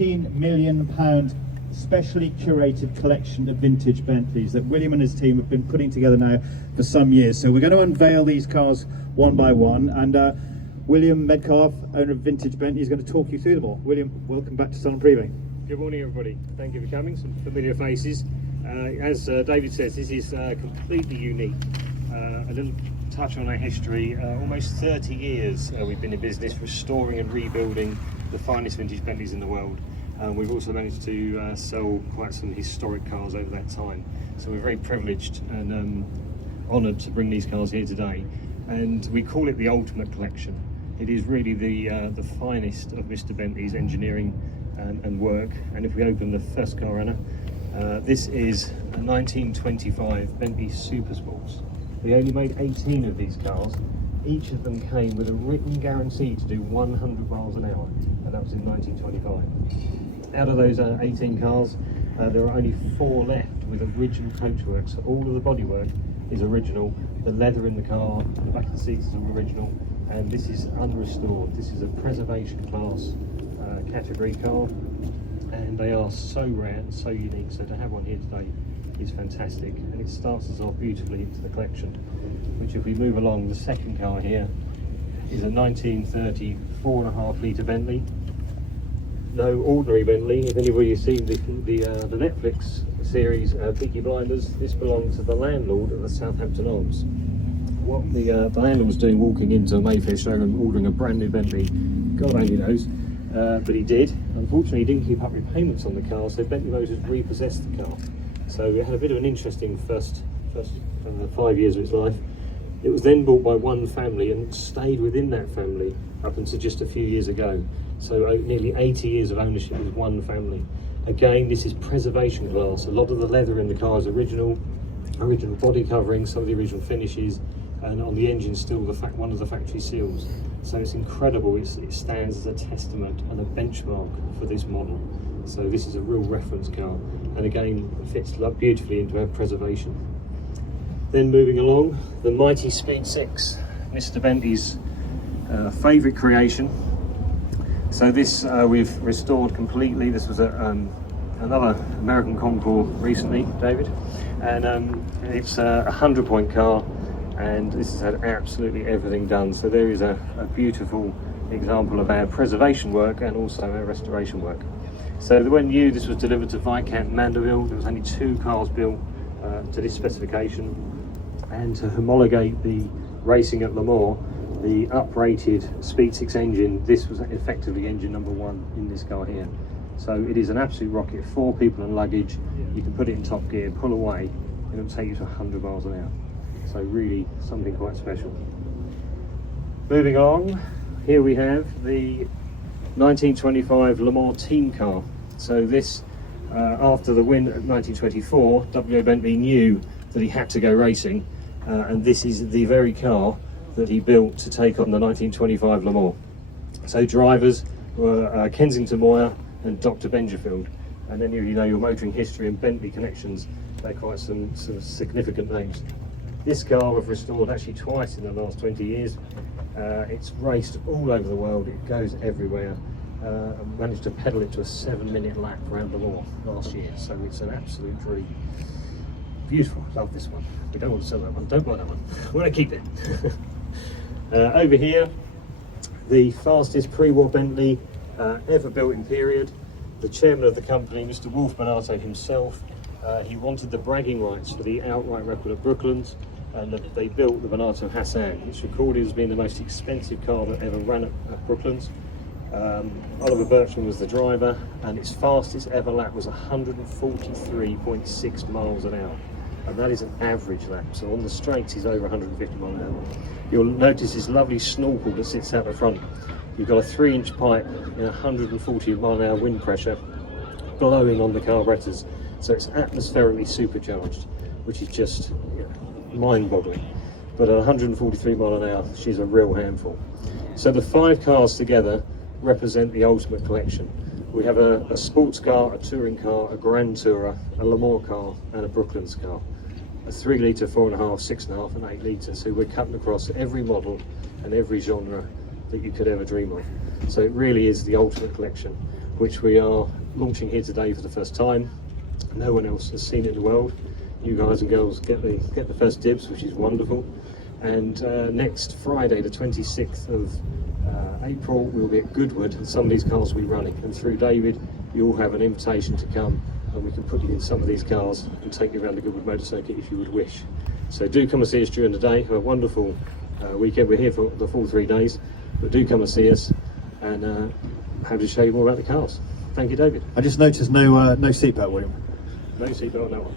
£16 million specially curated collection of vintage Bentleys that William and his team have been putting together now for some years. So we're going to unveil these cars one by one, and William Medcalf, owner of Vintage Bentley, is going to talk you through them all. William, welcome back to Salon Prive. Good morning, everybody. Thank you for coming. Some familiar faces. As David says, this is completely unique. A little touch on our history. Almost 30 years we've been in business, restoring and rebuilding the finest vintage Bentleys in the world. We've also managed to sell quite some historic cars over that time. So we're very privileged and honoured to bring these cars here today. And we call it the ultimate collection. It is really the finest of Mr. Bentley's engineering and work. And if we open the first car, Anna, this is a 1925 Bentley SuperSports. We only made 18 of these cars. Each of them came with a written guarantee to do 100 miles an hour, and that was in 1925. Out of those 18 cars, there are only 4 left with original coachwork, so all of the bodywork is original. The leather in the car, the back of the seats is all original, and this is unrestored. This is a preservation class category car, and they are so rare and so unique, so to have one here today is fantastic, and it starts us off beautifully into the collection, which if we move along, the second car here is a 1930 4.5 litre Bentley. No ordinary Bentley. If anybody has seen the Netflix series Peaky Blinders, this belonged to the landlord of the Southampton Arms. What the landlord was doing walking into a Mayfair showroom ordering a brand new Bentley, God only knows, but he did. Unfortunately, he didn't keep up repayments on the car, so Bentley Motors repossessed the car. So it had a bit of an interesting first 5 years of its life. It was then bought by one family and stayed within that family up until just a few years ago. So nearly 80 years of ownership with one family. Again, this is preservation class. A lot of the leather in the car is original body covering, some of the original finishes, and on the engine still one of the factory seals. So it's incredible. It stands as a testament and a benchmark for this model. So this is a real reference car, and again fits beautifully into our preservation. Then moving along, the mighty Speed 6, Mr. Bentley's favourite creation. So this we've restored completely. This was another American Concours recently, David, and it's a 100-point car, and this has had absolutely everything done. So there is a beautiful example of our preservation work and also our restoration work. So when this was delivered to Viscount Mandeville, there was only 2 cars built to this specification, and to homologate the racing at Le Mans, the uprated Speed 6 engine, this was effectively engine number 1 in this car here. So it is an absolute rocket, 4 people and luggage. You can put it in top gear, pull away, and it'll take you to 100 miles an hour. So really something quite special. Moving on, here we have the 1925 Le Mans team car. So this, after the win at 1924, W.O. Bentley knew that he had to go racing, and this is the very car that he built to take on the 1925 Le Mans. So drivers were Kensington Moyer and Dr. Benjafield, and any of you know your motoring history and Bentley connections, they're quite some sort of significant names. This car we've restored actually twice in the last 20 years. It's raced all over the world, it goes everywhere. Managed to pedal it to a 7-minute lap around the lawn last year, so it's an absolute dream. Beautiful, love this one. We don't want to sell that one, don't buy that one. We want to keep it. Over here, the fastest pre-war Bentley ever built in period. The chairman of the company, Mr. Wolf Barnato himself, he wanted the bragging rights for the outright record at Brooklands, and they built the Barnato Hassan. It's recorded as being the most expensive car that ever ran at Brooklands. Oliver Birchland was the driver, and its fastest ever lap was 143.6 miles an hour, and that is an average lap. So on the straights he's over 150 miles an hour. You'll notice this lovely snorkel that sits out the front. You've got a 3-inch pipe in 140 mile an hour wind pressure blowing on the carburetors, so it's atmospherically supercharged, which is just mind-boggling. But at 143 mile an hour, she's a real handful. So the 5 cars together represent the ultimate collection. We have a sports car, a touring car, a Grand Tourer, a Le Mans car, and a Brooklands car. A 3 litre, 4.5, 6.5 and 8 litre. So we're cutting across every model and every genre that you could ever dream of. So it really is the ultimate collection. which we are launching here today for the first time. No one else has seen it in the world. You guys and girls get the first dibs, which is wonderful. And next Friday, the 26th of April, we'll be at Goodwood, and some of these cars will be running. And through David, you'll have an invitation to come, and we can put you in some of these cars and take you around the Goodwood Motor Circuit if you would wish. So do come and see us during the day. Have a wonderful weekend. We're here for the full 3 days, but do come and see us, and happy to show you more about the cars. Thank you, David. I just noticed no seatbelt, William. No seatbelt on that one.